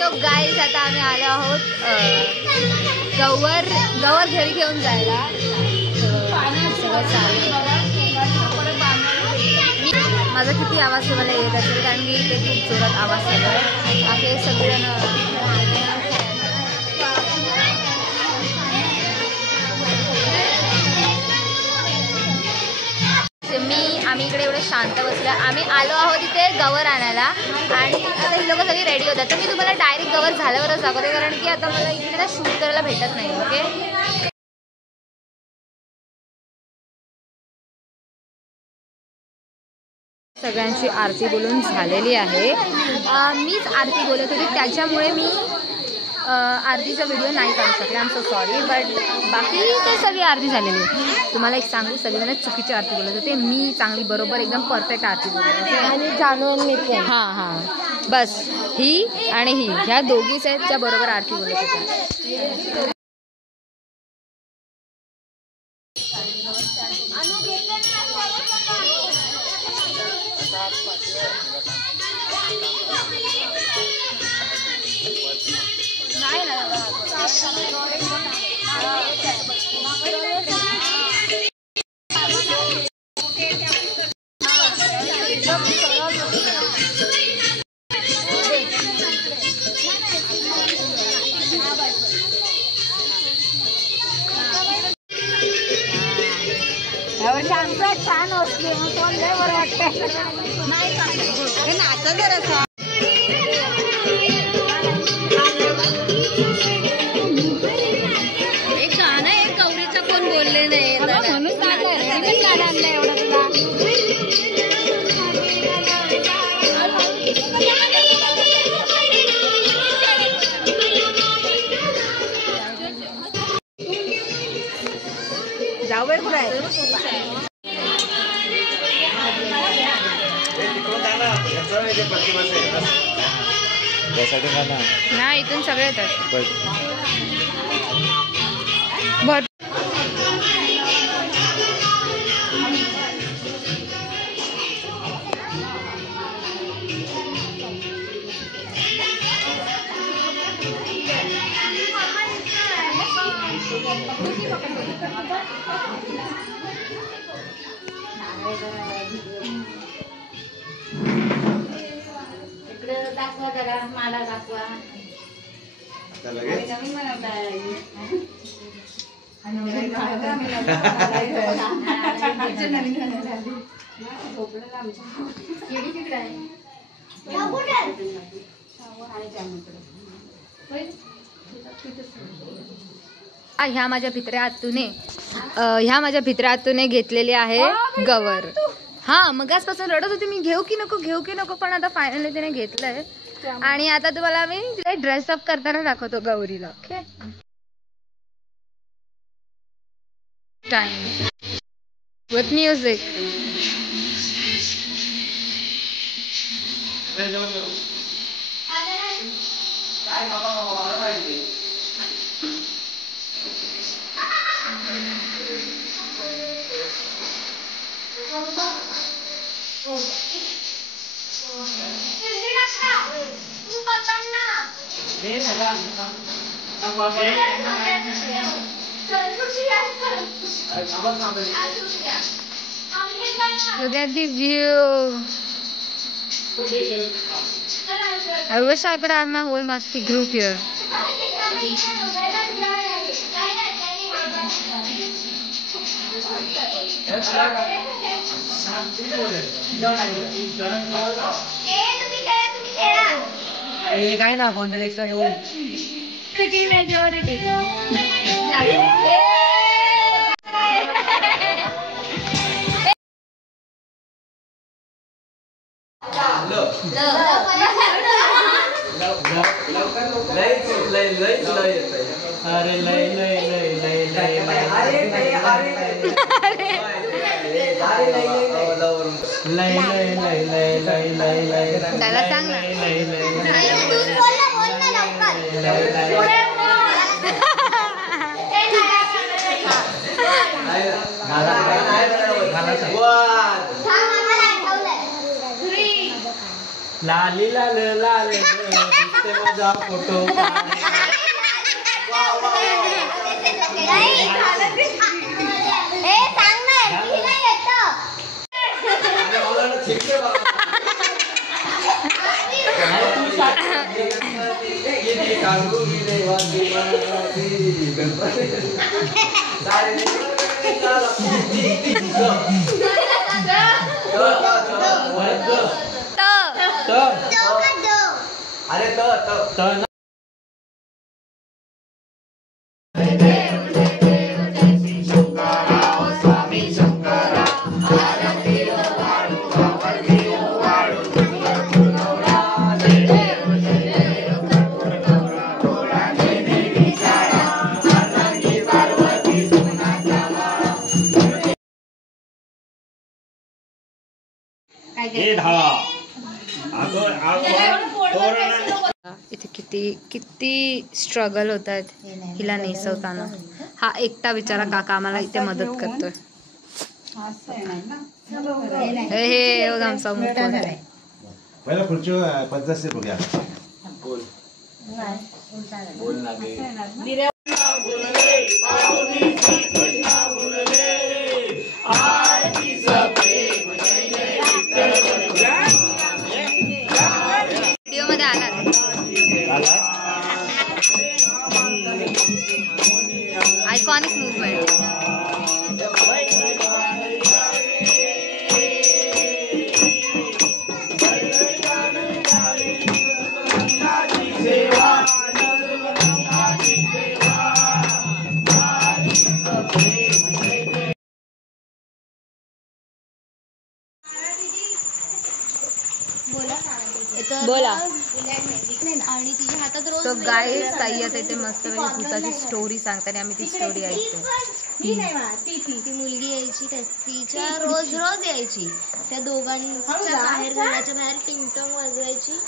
तो गाईज आता आम्ही आलो आहोत गवर घरी घेऊन जायला. सगळं चालू. माझा किती आवाज तुम्हाला येत असेल कारण की इथे खूप जोरात आवाज चालू आहे. सगळेजण आम्ही इकडे एवढं शांत बसलो. आम्ही आलो आहोत इथे गवर आणायला आणि आता ही लोक सगळी रेडी होतात. तर मी तुम्हाला डायरेक्ट गवर झाल्यावरच दाखवते कारण की आता मला इकडे ना शूट करायला भेटत नाही. ओके, सगळ्यांची आरती बोलून झालेली आहे. मीच आरती बोलत होती त्याच्यामुळे मी आरतीचा व्हिडिओ नाही काढू शकले. I am so sorry. But बाकी ते सगळी आरती झालेली आहे. तुम्हाला एक सांगू, सगळेजण चुकीची आरती बोलत होते. मी चांगली बरोबर एकदम परफेक्ट आरती बोलत होते. आणि जाणून मी पण हां बस ही आणि ही ह्या दोघीच आहेत त्या बरोबर आरती बोलत होत्या. छान असते बरं वाटतं. नाचा जरा एक गाणं आहे गौरीचं कोण बोलले नाही म्हणून आणलं एवढं तुला. जाऊ बाई कुठे आहे? ना इथून सगळे येतात. बर दाखवा जरा मला दाखवा. ह्या माझ्या भित्र्या आतूने घेतलेली आहे गवर. हा मगासपासून रडत होती मी घेऊ की नको पण आता फायनली तिने घेतलंय. आणि आता तुम्हाला मी तिला ड्रेसअप करताना दाखवतो गौरीला. Okay, time with music. Look at the view. I wish I could have my whole Masti group here. काय ना कॉन्ट्रॅक्टचा येऊन त्याला सांग ना. लाली लाल लाल माझा फोटो अरे इथे किती किती स्ट्रगल होत आहेत हिला नेसवताना. हा एकटा बिचारा काका आम्हाला इथे मदत करतोय. हे हे बघा आमचा मुकुंद. पहिला खुर्ची 50 बघूया. व्हिडिओ मध्ये आलात. Iconic movement. बोला. आणि तिच्या हातात रोज सो गाईस ताई आता इथे मस्त भूताची स्टोरी सांगताना आम्ही ती स्टोरी ऐकतो. ती मुलगी यायची तिच्या रोज यायची त्या दोघांच्या बाहेर घराच्या बाहेर टिंगटॉंग वाजवायची